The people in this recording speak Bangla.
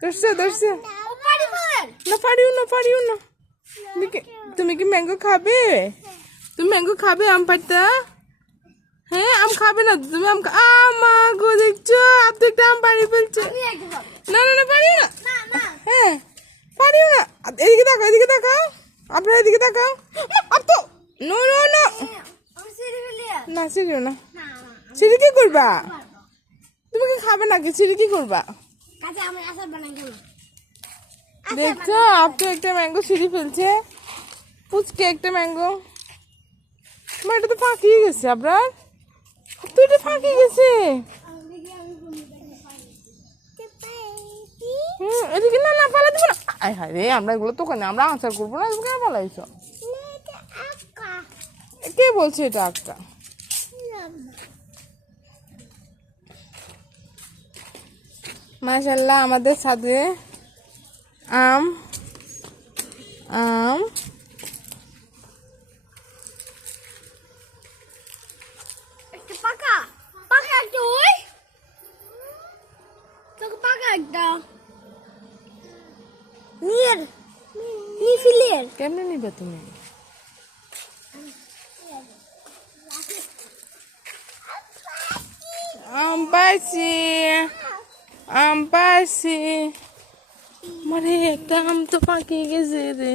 ধরছে ধরছে না, পারিও না, পারিও না। তুমি কি ম্যাঙ্গো খাবে? তুমি ম্যাঙ্গো খাবে? আম পাড়তা? হ্যাঁ, আম খাবে না তুমি? আমা গো, দেখছো আপনি একটা আম পাড়িয়ে ফেলছে। না না না, পারিও না। হ্যাঁ, পারিও না। এদিকে তাকাও, এদিকে তাকাও, আপনার এদিকে তাকাও। আপ তো নো নো নো, না সিঁড়িও না। সিঁড়ি কি করবা? তুমি কি খাবে নাকি? সিঁড়ি কি করবা? দেখছো আপনি একটা ম্যাঙ্গো সিঁড়ি ফেলছে, পুচকে একটা ম্যাঙ্গো। এটা তো ফাঁকিয়ে গেছে আপনার, তো এটা ফাঁকিয়ে গেছে। এদিকে না, না পালা দিব না। আয় হায় রে, আমরা এগুলো তো কেন, আমরা আনসার করবো না, তুমি কেন পালাইছো? কে বলছে এটা আঁকা? মাশাআল্লাহ, আমাদের ছাদে আম আম কেমনে নিবে তুমি? আম পাইছি, আম পাইছি। মানে একটা আম তো পাকিয়ে গেছে রে।